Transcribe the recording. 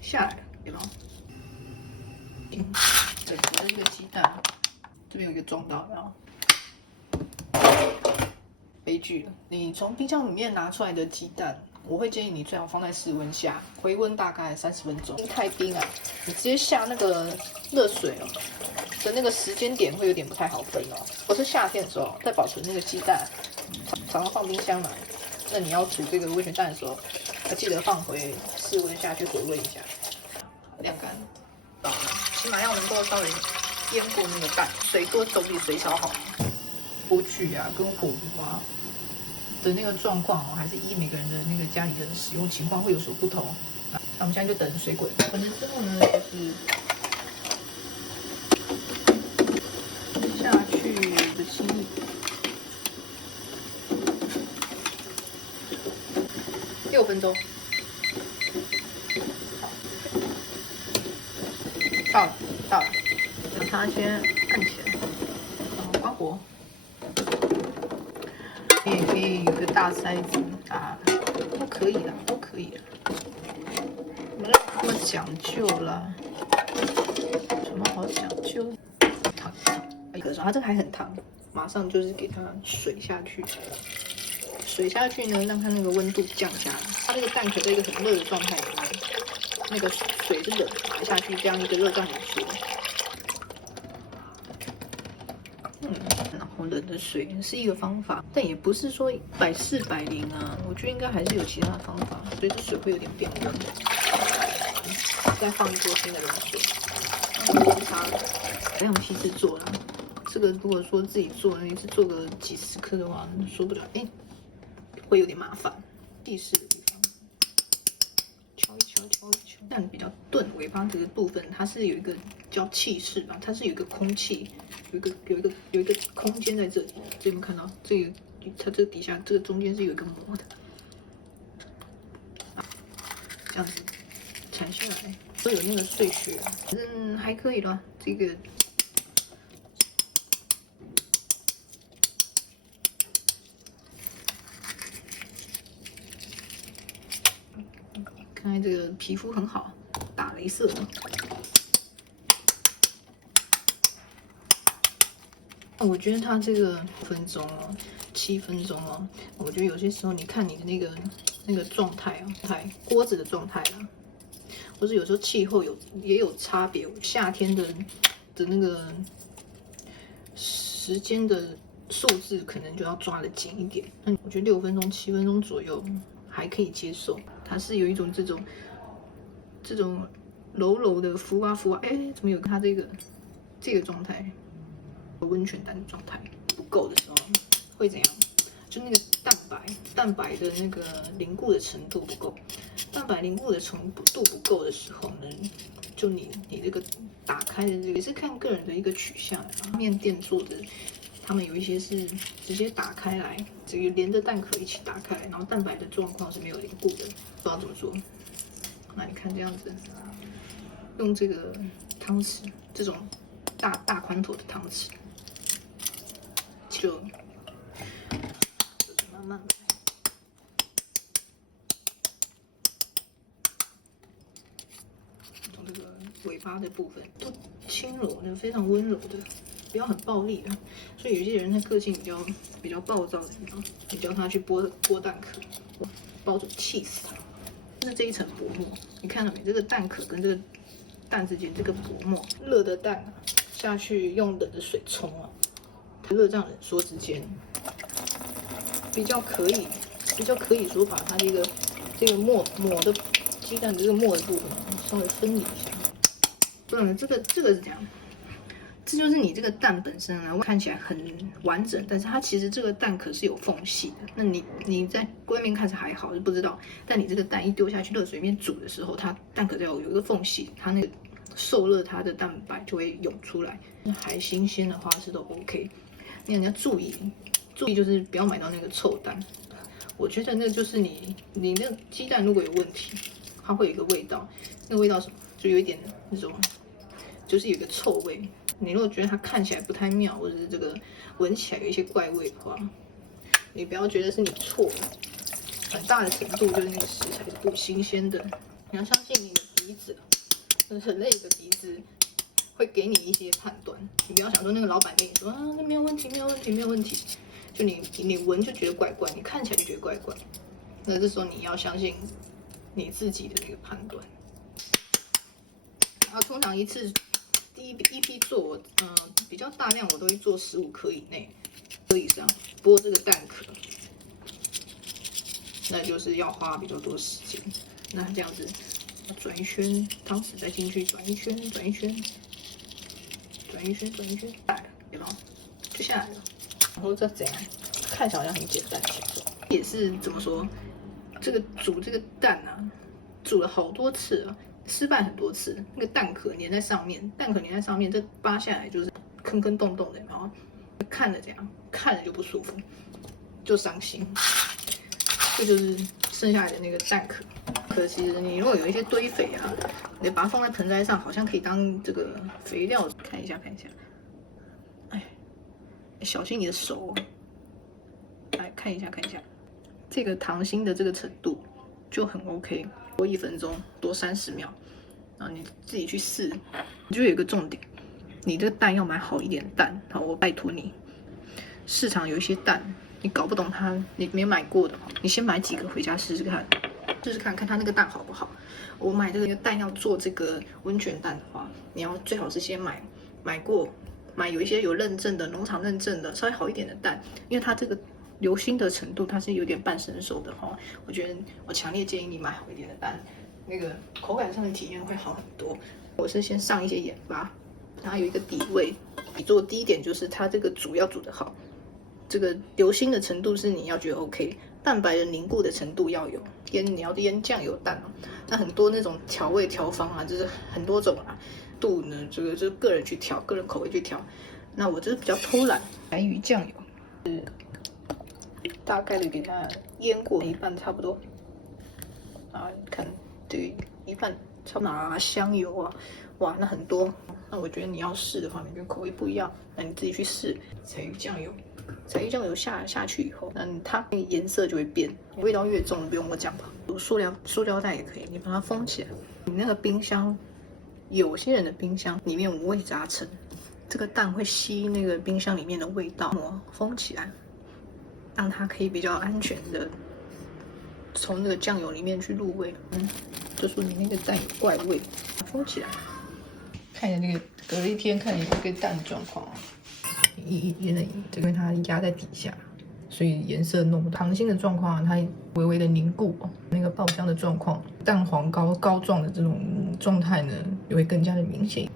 下来了，有没有？整个这个鸡蛋这边有一个撞到，然后悲剧了。你从冰箱里面拿出来的鸡蛋，我会建议你最好放在室温下，回温大概30分钟。太冰啊，你直接下那个热水哦的那个时间点会有点不太好分哦。我是夏天的时候在保存那个鸡蛋，常常放冰箱来。那你要煮这个温泉蛋的时候，要记得放回室温下去回温一下，晾干。起码要能够稍微淹过那个蛋，水多总比水少好。锅具啊跟火炉啊的那个状况哦，还是依每个人的那个家里的使用情况会有所不同。那我们现在就等水滚，滚了之后呢，就是下去的轻易。6分钟，到了，把它先按起来，然后关火。你也可以有个大筛子啊，都可以啦，都可以啦。没有那么讲究啦，什么好讲究？烫，可是它这个还很烫，马上就是给它水下去。水下去呢，让它那个温度降下来。它这个蛋壳在一个很热的状态里面，那个水是冷的，打下去这样一个热胀冷缩。然后冷的水是一个方法，但也不是说140、100啊，我觉得应该还是有其他的方法，所以这水会有点变温。再放一锅新的冷水，温差培养器制作啦。这个如果说自己做，一次做个几10克的话，说不了，会有点麻烦。地势的地方，敲一敲。蛋比较钝，尾巴这个部分它是有一个叫气室吧，它是有一个空气，有一个空间在这里。这有没有看到？这个它这个底下这个中间是有一个膜的，这样子铲下来都有那个碎屑，还可以了。这个。看来这个皮肤很好，打雷射。我觉得它这个7分钟哦，我觉得有些时候你看你的那个状态哦，锅子的状态啊，或者有时候气候也有差别。夏天的那个时间的数字可能就要抓得紧一点。那我觉得6分钟、7分钟左右还可以接受。它是有一种这种柔柔的浮啊，怎么有它这个状态？温泉蛋的状态不够的时候会怎样？就那个蛋白的那个凝固的程度不够，蛋白凝固的程度不够的时候呢，就你这个打开的这个也是看个人的一个取向。面店做的，他们有一些是直接打开来，这个连着蛋壳一起打开，然后蛋白的状况是没有凝固的，不知道怎么做。那你看这样子，用这个汤匙，这种大宽头的汤匙，就慢慢从这个尾巴的部分都轻柔的，非常温柔的，不要很暴力的。所以有些人他个性比较暴躁的地方，你叫他去剥蛋壳，包准气死他。就是这一层薄膜，你看到没？这个蛋壳跟这个蛋之间这个薄膜，热的蛋下去用冷的水冲啊，热胀冷缩之间，比较可以说把它这个抹的鸡蛋的这个沫的部分稍微分离一下。不然这个是这样。这就是你这个蛋本身呢，看起来很完整，但是它其实这个蛋壳是有缝隙的。那你在外面看是还好，就不知道。但你这个蛋一丢下去热水里面煮的时候，它蛋壳有一个缝隙，它那个受热，它的蛋白就会涌出来。还新鲜的话是都 OK。那你要注意就是不要买到那个臭蛋。我觉得那就是你那个鸡蛋如果有问题，它会有一个味道，那个味道什么，就有一点那种，就是有一个臭味。你如果觉得它看起来不太妙，或者是这个闻起来有一些怪味的话，你不要觉得是你错了，很大的程度就是那个食材是不新鲜的。你要相信你的体鼻子，人类的鼻子会给你一些判断。你不要想说那个老板跟你说啊，那没有问题，没有问题，没有问题，就你闻就觉得怪怪，你看起来就觉得怪怪。那这时候你要相信你自己的那个判断。然后通常第一批做，比较大量，我都会做15颗以内，以上剥这个蛋壳，那就是要花比较多时间。那这样子转一圈，汤匙再进去转一圈，转一圈，转一圈，转一圈，下来了，有没有？就下来了。然后这怎样？看起来好像很简单，也是怎么说？这个煮这个蛋啊，煮了好多次了。失败很多次，那个蛋壳粘在上面，这扒下来就是坑坑洞洞的，然后看着这样，看着就不舒服，就伤心。这就是剩下来的那个蛋壳。可其实你如果有一些堆肥啊，你把它放在盆栽上，好像可以当这个肥料。看一下，哎，小心你的手哦。来看一下，这个溏心的这个程度就很 OK。多1分钟，多30秒，然后你自己去试。你就有一个重点，你这个蛋要买好一点的蛋。好，我拜托你，市场有一些蛋你搞不懂它，你没买过的，你先买几个回家试试看，看它那个蛋好不好。我买这个蛋要做这个温泉蛋的话，你要最好是先买有一些有认证的农场认证的稍微好一点的蛋，因为它这个流心的程度它是有点半生熟的哈，我强烈建议你买好一点的蛋，那个口感上的体验会好很多。我是先上一些盐巴，然后有一个底味。你做的第一点就是它这个煮要煮得好，这个流心的程度是你要觉得 OK， 蛋白的凝固的程度要有，你要腌酱油蛋那很多那种调味调方啊，就是很多种啊，度呢这个就是个人去调，个人口味去调。那我就是比较偷懒，白鱼酱油大概的给它腌过一半差不多，啊，看对一半差不多啊，香油啊，哇，那很多。那我觉得你要试的话，每个人口味不一样，那你自己去试。彩鱼酱油下去以后，那它颜色就会变，味道越重不用我讲吧。塑料袋也可以，你把它封起来。你那个冰箱，有些人的冰箱里面五味杂陈，这个蛋会吸那个冰箱里面的味道，封起来。让它可以比较安全的从那个酱油里面去入味。就说你那个蛋有怪味，封起来。看一下这个隔了一天，看你这个蛋的状况。因为它压在底下，所以颜色弄不到。溏心的状况，它微微的凝固，那个爆香的状况，蛋黄膏状的这种状态呢，也会更加的明显。